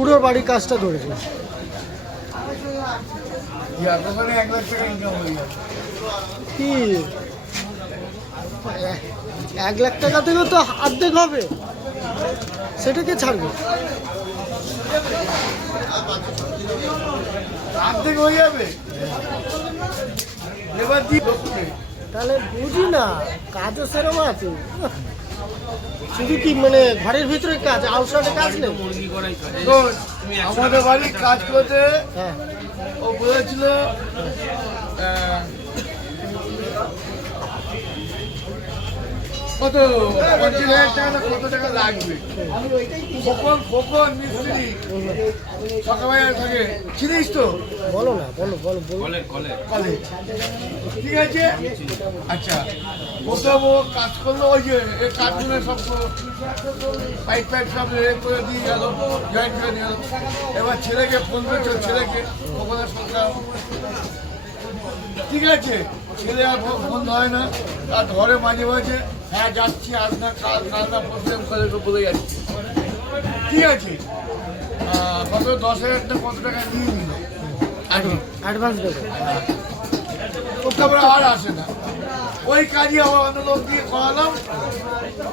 পুরো বাড়ির কাজটা ধরেছে। কি 1 লাখ টাকা থেকেও তো অর্ধেক হবে, সেটাকে ছাড়বে। অর্ধেক হয়ে যাবে এবার তাহলে বুঝি না, কাজও সেরকম আছে, শুধু কি মানে ঘরের ভিতরে কাজ, আউটসাইডে কাজ নেই। আমাদের বাড়ির কাজ করতে হ্যাঁ, ও বলেছিল কত 50,000 টাকা না কত টাকা লাগবে। খোকন মিস্ত্রি সকালবেলা থাকে, চিনিস তো? বলো না, বলো বলো বলো। কলেজ ঠিক আছে। আচ্ছা প্রথম ও কাজ করলো, ওই যে কাজগুলো সব পাইপ সব রেড করে দিয়ে গেল, জয়েন্ট করে নিয়ে গেল। এবার ছেলেকে ফোন করছে, ছেলেকে খোকনের সরকার ঠিক আছে, ছেলে আর ফোন ধরে না, আর ধরে মাঝে মাঝে হ্যাঁ যাচ্ছি, আজ না কাল, কাল না প্রবলেম করে বলে যাচ্ছি ঠিক আছে। কত 10,000 না কত টাকা নিয়ে নিল অ্যাডভান্স দেবে, তারপরে আর আসে না। ওই কাজই আবার অন্য লোক দিয়ে করালাম,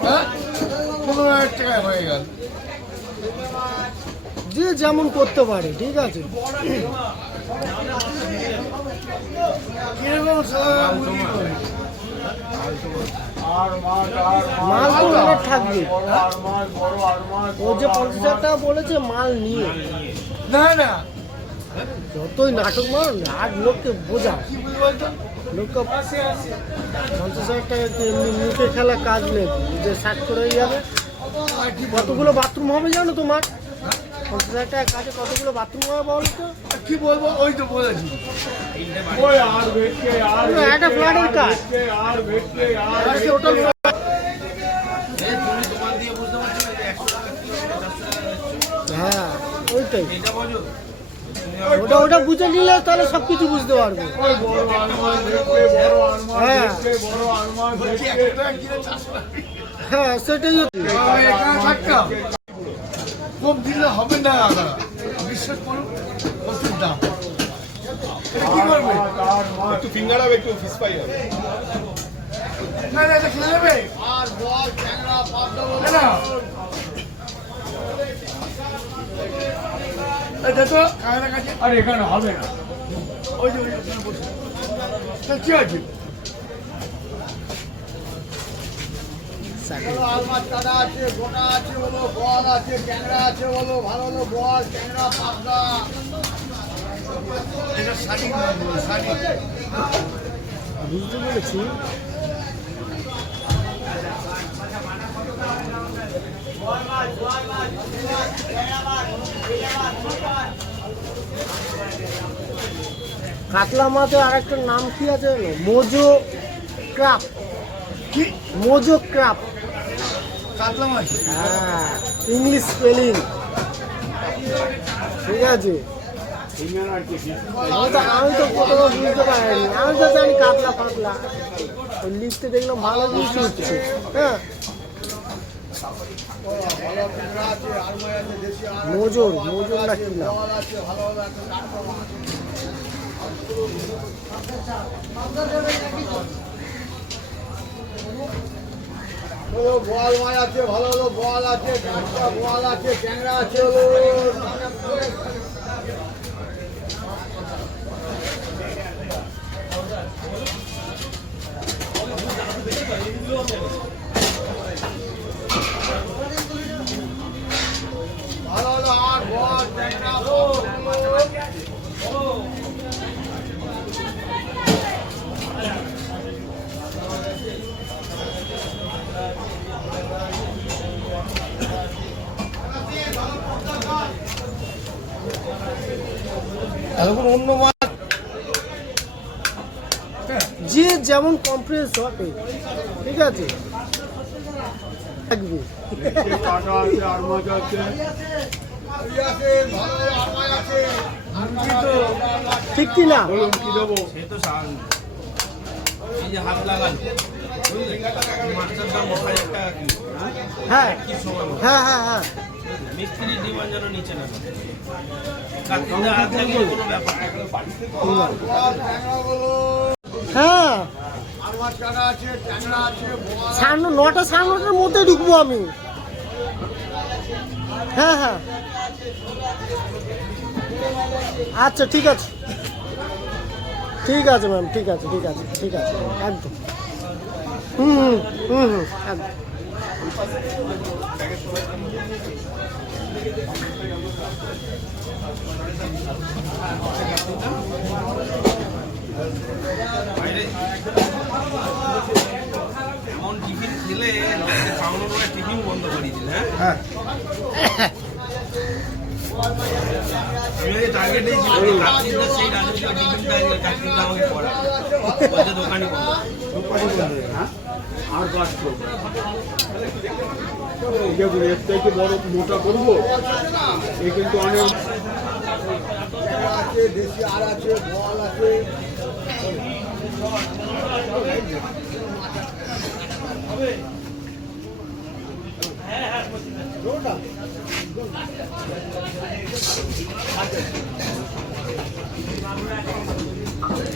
হ্যাঁ 15,000 টাকায় হয়ে গেল। যে যেমন করতে পারে, ঠিক আছে। কিরকম মাল তো ওনার থাকবে, ও যে 50,000 টাকা বলেছে মাল নিয়ে, না না যতই নাটক মার আর লোককে বোঝা, কি বলি বলতো, লোককে 50,000 টাকা এমনি মুখে খেলা কাজ নেই যে সাট করে যাবে। কতগুলো বাথরুম হবে জানো তোমার? 50,000 টাকা কাজে কতগুলো বাথরুম হবে বলো তো? কি বলবো, ওই তো বলেছি একটা ফ্ল্যাটের কাজ, হ্যাঁ ওইটাই, ওটা বুঝে নিলে তাহলে সবকিছু বুঝতে পারবে। হ্যাঁ হ্যাঁ সেটাই হচ্ছে। কম দিলে হবে না দাদা, বিশ্বাস করুন প্রচুর দাম। কি করবে, একটু ফিঙ্গার হবে, একটু ফিস ফ্রাই হবে। না না এটা খেলে নেবে আর বল ট্যাংরা পাবদা বলে না, এটা তো কায়রা কাছে। আর এখানে হবে না, ওই যে কি আছে আলমার কাদা আছে, গোটা আছে বলো, বল আছে, ট্যাংরা আছে বলো, ভালো হলো বল ট্যাংরা পাবদা। এটা শাড়ি শাড়ি বুঝতে পেরেছি। কাতলা মাছের আরেকটা নাম কি আছে জানো? মোজো ক্রাপ। কি মোজো ক্রাপ, কাতলা মাছ? হ্যাঁ ইংলিশ স্পেলিং, ঠিক আছে। আমি তো প্রথমে বুঝতে পারিনি, আমি তো জানি কাতলা ফাতলা, ওই লিখতে দেখলাম ভালো কিছু হচ্ছে। হ্যাঁ মোজোর না কি নাম? বল মাছ আছে, ভালো হলো বল আছে, বল আছে, ট্যাংরা আছে। ভালো হলো আর বল ট্যাংরা এখন অন্য মাছ যে যেমন কনফিডেন্স হবে, ঠিক আছে থাকবে। কাটা আছে, আর মাছ আছে, ঠিক কি না? বলুন কি দেবো? সে তো এই যে হাত লাগানো মাছটার দাম 1000 টাকা কিলো। হ্যাঁ কি সময় মতো। হ্যাঁ হ্যাঁ হ্যাঁ মিস্ত্রির ডিমান্ড যেন নিচে না নামে। কাকিতে হাত লাগিয়ে কোনো ব্যাপার না। হ্যাঁ আমার টাকা আছে, ট্যাংরা আছে, বোয়াল আছে। 9টা 9:30টার মধ্যে ঢুকবো আমি। হ্যাঁ হ্যাঁ আচ্ছা ঠিক আছে ঠিক আছে ম্যাম, ঠিক আছে ঠিক আছে ঠিক আছে একদম। হুম হুম হুম হুম একদম। বাইরে এমন টিফিন খেলে লোককে খাওয়ানোর পরে টিফিন বন্ধ করে দিল। হ্যাঁ আমি টার্গেট দিয়েছি রাত্রিতে সেই রাজনীতি টিফিনটা চাকরিটা আমাকে করা বলছে দোকানই বন্ধ। আর বাস করবো দেখুন এর থেকে বড় মোটা করবো এ কিন্তু অনেক ট্যাংরা আছে, দেশি আর আছে, বোয়াল আছে।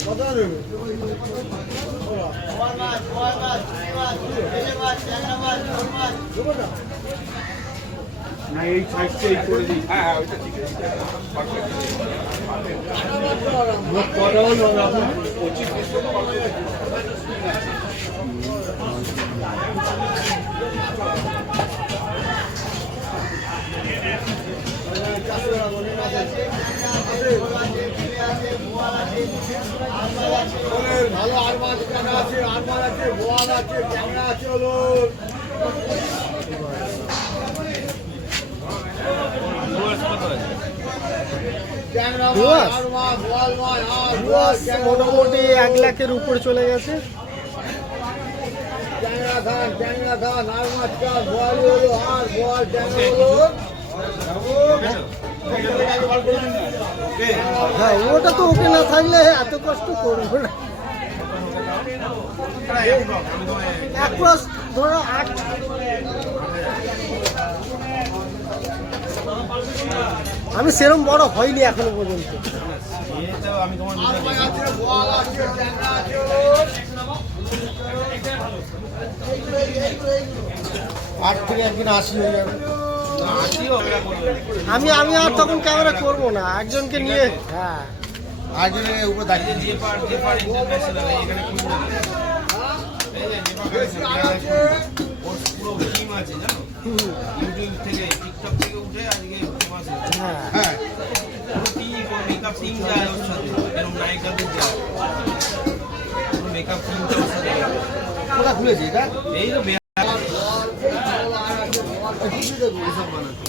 কত নেবে? দেবো না? না এই সাইজটা এই করে দিই হ্যাঁ হ্যাঁ ওইটা ঠিক আছে মোট কটা হলো আপনার 25 ভালো আর মাছ টাকা আছে, আর মাছ আছে, বোয়াল আছে, ট্যাংরা আছে হলো। কত আছে? ট্যাংরা মাছ, দোয়াশ? আর মাছ, বোয়াল মাছ, আর বোয়াল, ট্যাংরা মোটামুটি 1 লাখের উপরে চলে গেছে। ট্যাংরা ধান, আর মাছ কাজ, বোয়াল হলো, আর বোয়াল, ট্যাংরা হলো। হ্যাঁ ওটা তো ওকে না থাকলে এত কষ্ট করবো না। এক প্লাস ধরো 8। আমি সেরম বড় হয়নি এখনো পর্যন্ত। আমি তোমার আর মাছ আছে, বোয়াল আছে, ট্যাংরা আছে হলো। 8 থেকে একদিন 80 হয়ে যাবে। আমি আর তখন ক্যামেরা করবো না, একজনকে নিয়ে। হ্যাঁ আজনের উপর দাঁড়িয়ে যে পার ইন্টারন্যাশনাল এখানে খুলবে এই যে ওর পুরো টিম আছে জানো ইউটিউব থেকে টিকটক থেকে উঠে আজকে ফেমাস হয়েছে। হ্যাঁ হ্যাঁ মেকআপ টিম যায় ওর সাথে এরকম নায়িকাদের যায় মেকআপ টিমটা ওর সাথে যায়। কোথা খুলেছে এটা? এই তো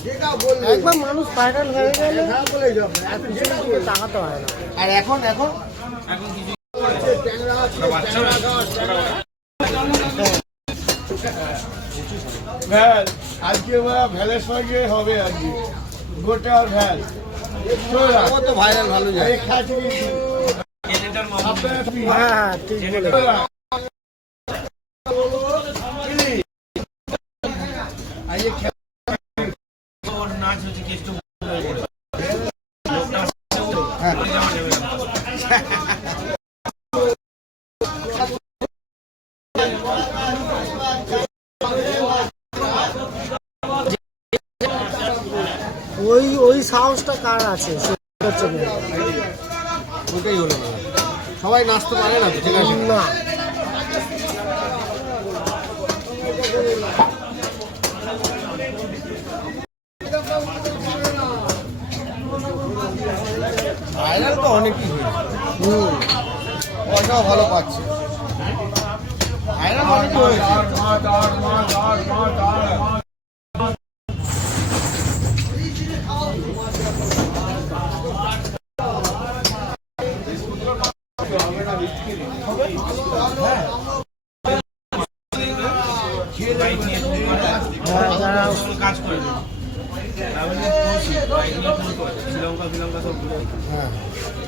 যেটা বললে একবার মানুষ ভাইরাল হয়ে গেলে না বলে যাবে। এত পিছনের দিকে তাকাতে হয় না। আর এখন এখন কিছু ট্যাংরা আছে, বাচ্চা ট্যাংরা গাছ, ট্যাংরা ভ্যাল আজকে ভ্যালের সঙ্গে হবে আজকে গোটা ভ্যাল ও তো ভাইরাল ভালো যায়। এডিটর মামা হ্যাঁ হ্যাঁ ঠিক বলে। ওর নাচ হচ্ছে কেষ্ট ওই সাহসটা কার আছে সে হচ্ছে না। ওটাই হলো না, সবাই নাচতে পারে না তো, ঠিক আছে। না ভাইরাল তো অনেকই হয়েছে, পয়সাও ভালো পাচ্ছে। ভাইরাল অনেকই হয়েছে। বাইক নিয়ে যারা কাজ করে তুলতো শ্রীলঙ্কা সব ঘুরে হ্যাঁ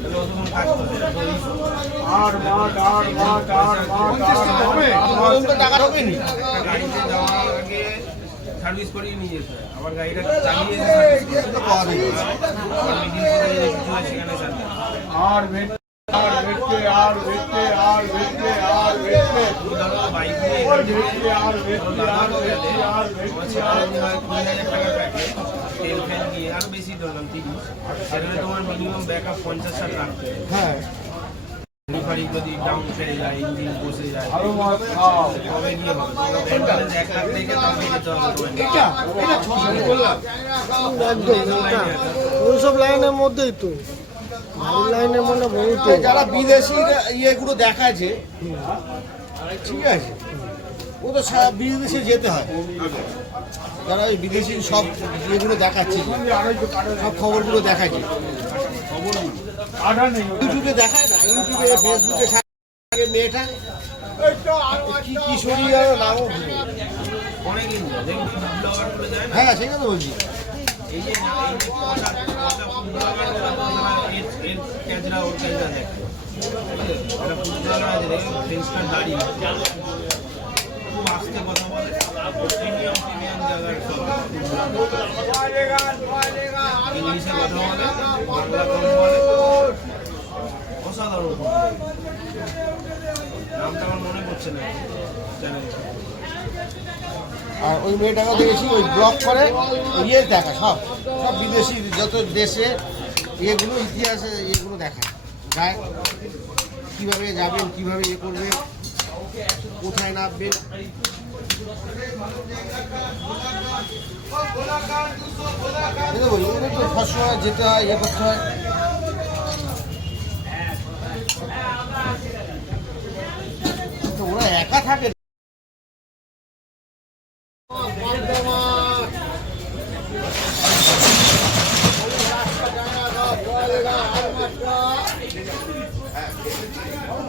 তাহলে ও তখন কাজ করছে টাকা ঢোকেনি গাড়িতে যাওয়ার আগে সার্ভিস করিয়ে নিয়ে যেতে হয় আবার গাড়িটা চালিয়ে মিটিং করে কিছু হয় সেখানে সার্ভিস ধরো বাইক নিয়ে তেল ফেল নিয়ে আরো বেশি ধরলাম 30 সেখানে তোমার মিনিমাম ব্যাকআপ 50-60 রাখতে হবে হ্যাঁ গাড়ি যদি ডাউন ফেলে যায় ইঞ্জিন বসে যায় তবে গিয়ে হবে তোমরা ব্যালেন্স 1 লাখ থেকে তবে যেতে হবে বললাম একদম এটা ওইসব লাইনের মধ্যেই তো গাড়ির লাইনের মধ্যে বহুত যারা বিদেশি ইয়েগুলো দেখাচ্ছে ঠিক আছে ও তো বিদেশে যেতে হয় যারা ওই বিদেশি সব ইয়েগুলো দেখাচ্ছে সব খবরগুলো দেখাচ্ছে ইউটিউবে দেখায় না ইউটিউবে ফেসবুকে থাকে মেয়েটা কি কিশোরী আর নামও ভুলে। অনেক ইঞ্জিন দেখুন ব্লগারগুলো যায় না হ্যাঁ সেটা তো বলছি এই যে এর ক্যাজরা ওর ক্যাজরা দেখে একটা ফুড ব্লগার আছে দেখে ফেসবুক দাঁড়িয়ে খুব আস্তে কথা বলে প্রিমিয়াম জায়গার সব ইংলিশে কথা বলে বাংলা কম বলে অসাধারণ নামটা আমার মনে পড়ছে না চ্যানেল আর ওই মেয়েটাকে দেখেছি ওই ব্লগ করে ইয়ে দেখা সব সব বিদেশি যত দেশে ইয়েগুলো ইতিহাসে ইয়েগুলো দেখায় যায় কীভাবে যাবেন কীভাবে ইয়ে করবেন কোথায় নামবেন বলি ওদের তো সবসময় যেতে হয় ইয়ে করতে হয় তো ওরা একা থাকে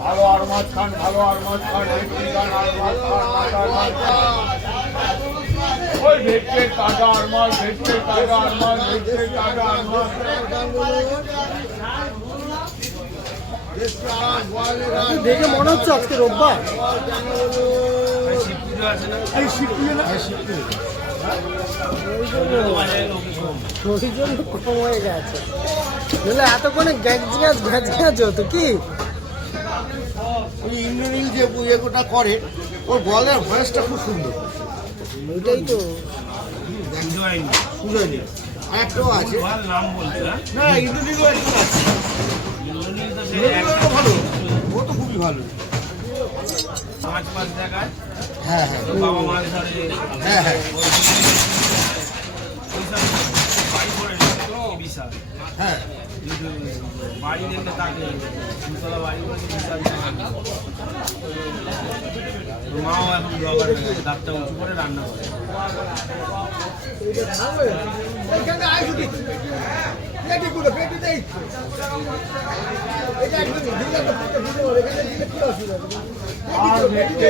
ভালো আরমাজ খান ওই ভেটকে তাজা আরমাজ দেখে মনে হচ্ছে আজকে রোববার শিব পুজো আছে না এই শিবপুজো না ওই জন্য কম হয়ে গেছে বলে এতক্ষণে গ্যাজ হতো কি ওই ইন্দ্রনীল যে ইয়েটা করে ওর বলের ভয়েসটা খুব সুন্দর ওইটাই তো পুজো হয়নি সুজয় আর একটাও আছে তোমার নাম বলছে না ইন্দ্রনীলও একজন আছে ইন্দ্রনীল তো সে ইন্দ্রনীলও ভালো ও তো খুবই ভালো 5 জায়গায় হ্যাঁ হ্যাঁ বাবা মার ধরে হ্যাঁ হ্যাঁ বাড়ি করে বিশাল হ্যাঁ বাড়ি দেখলে তাকে দুতলা বাড়ি করে বিশাল মাও এখন ব্লগার হয়ে গেছে দাঁতটা উঁচু করে রান্না করে আর ভেটকে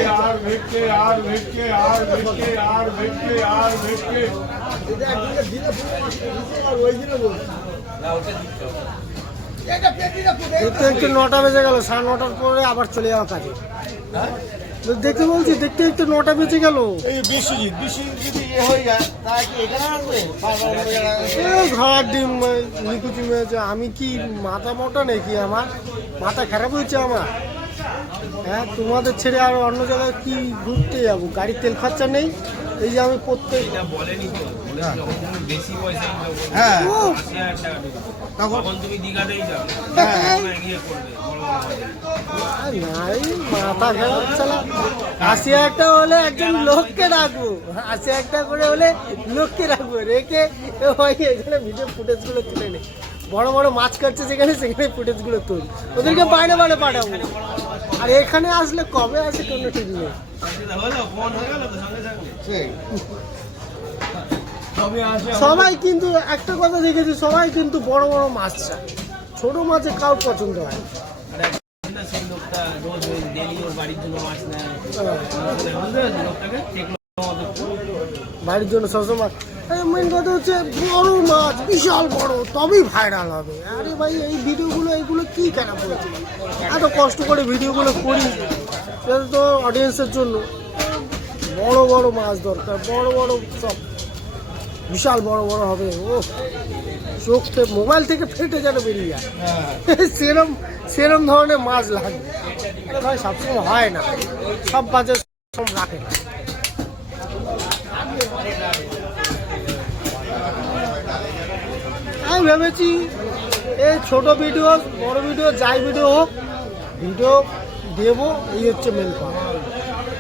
একটু 9টা বেজে গেল 9:30 পরে আবার চলে যাওয়া কাজে দেখতে বলছি দেখতে 9টা বেজে গেল এই বিশ্বজিৎ যদি ইয়ে হয়ে যায় তা কি এখানে আসবে ঘর ডিম নিকুচি মেয়েছে আমি কি মাথা মোটা নাকি আমার মাথা খারাপ হয়েছে আমার হ্যাঁ তোমাদের ছেড়ে আর অন্য জায়গায় কি ঘুরতে যাবো গাড়ির তেল খরচা নেই এই যে আমি প্রত্যেক এটা বলেনি তো যখন বেশি পয়সা হ্যাঁ 80,000 টাকা তখন তুমি দীঘাতেই যাও গিয়ে করবে বড় নাই মাথা খারাপ চালা 80,000 টাকা হলে একজন লোককে রাখবো 80,000 টাকা করে হলে লোককে রাখবো রেখে ওই এখানে ভিডিও ফুটেজগুলো তুলে নে বড় বড় মাছ কাটছে সেখানে ফুটেজগুলো তুল ওদেরকে বাইরে পাঠাবো আর এখানে আসলে কবে আসে কোনো ঠিক নেই হলো ফোন হয়ে গেল তো সঙ্গে সঙ্গে সেই সবাই কিন্তু একটা কথা দেখেছি সবাই কিন্তু বড় বড় মাছ চায় ছোট মাছে কাউ পছন্দ হয় সেই লোকটা রোজ ওই ডেলি ওর বাড়ির জন্য মাছ নেয় লোকটাকে বাড়ির জন্য সবসময় মেন কথা হচ্ছে বড় মাছ, বিশাল বড়, তবেই ভাইরাল হবে। আরে ভাই এই ভিডিওগুলো এইগুলো কী কেন করেছি, এত কষ্ট করে ভিডিওগুলো করি এটা তো অডিয়েন্সের জন্য। বড় বড় মাছ দরকার, বড় বড় সব বিশাল বড় বড় হবে। ও চোখে মোবাইল থেকে ফেটে যেন বেরিয়ে যায়, সেরম সেরম ধরনের মাছ লাগবে। আরে ভাই সবসময় হয় না, সব বাজার সব রাখে না। আমি ভেবেছি এই ছোট ভিডিও বড় ভিডিও যাই ভিডিও হোক, ভিডিও দেবো, এই হচ্ছে মেন কথা।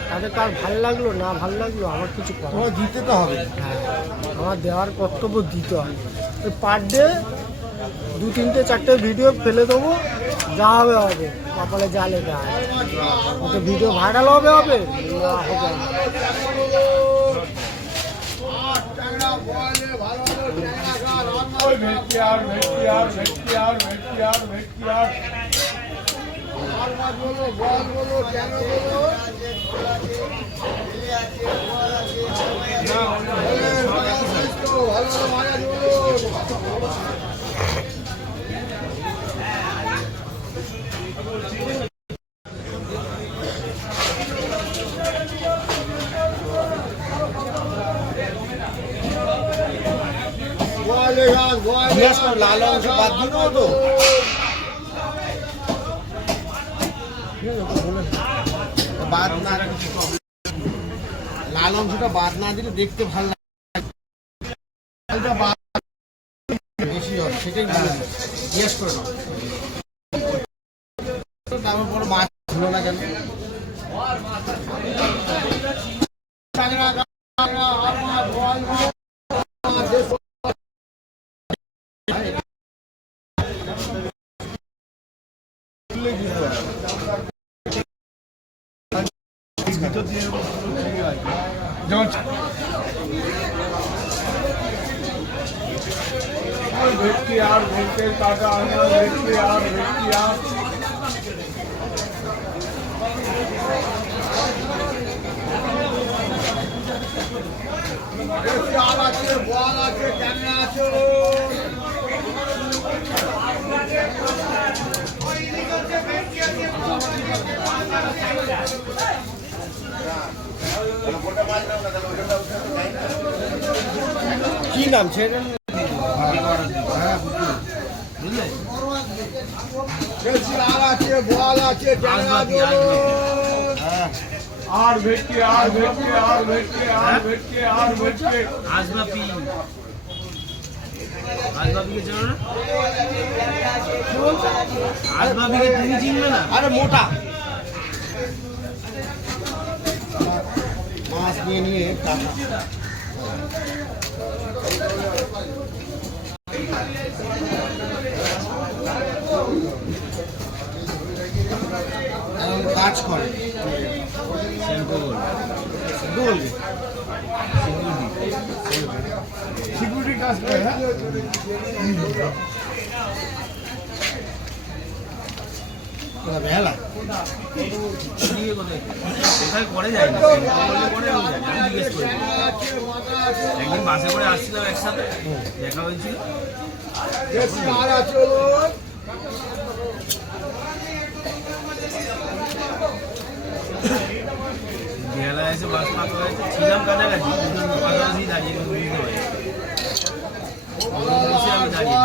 তাদের কার ভালো লাগলো না ভালো লাগলো আমার কিছু করার দিতে তো হবে। হ্যাঁ, আমার দেওয়ার কর্তব্য দিতে হয়। ওই পার ডে 2-3-4টে ভিডিও ফেলে দেবো, যা হবে হবে, কপালে যা লেখা আছে। ওতে ভিডিও ভাইরাল হবে হবে না হবে না। লাল অংশ বাদ দিল তো, বাদ না, লাল অংশটা বাদ না দিলে দেখতে ভালো লাগে, বেশি হবে সেটাই জিজ্ঞেস করে নাও। তারপর বড় মাছ ছিল না কেন? ভেটকি আর ভেটকের কাটা আনা, ভেটকি আর ভেটকি আর কি নাম ছেড়ে আর ভেটকি আর ভেটকি আর ভেটকি আর ভেটকি আর ভেটকি আজবাপি আজবাপিকে চেনো না? আজবাপিকে তুমি চিনবে না? আরে মোটা মাছ নিয়ে নিয়ে কাটা। কাজ করে সিকিউরিটি কাজ করে। হ্যাঁ বেলা কোথায় করে যায় না, করে আমি জানি, আমি জিজ্ঞেস করি। একদিন বাসে করে আসছিলাম একসাথে, দেখা হয়েছিল। বেহালায় এসে বাস পাকা হয়েছে, ছিলাম কাছাকাছি, দুজন পাশাপাশি দাঁড়িয়ে বুঝতে পারি। আমি দাঁড়িয়ে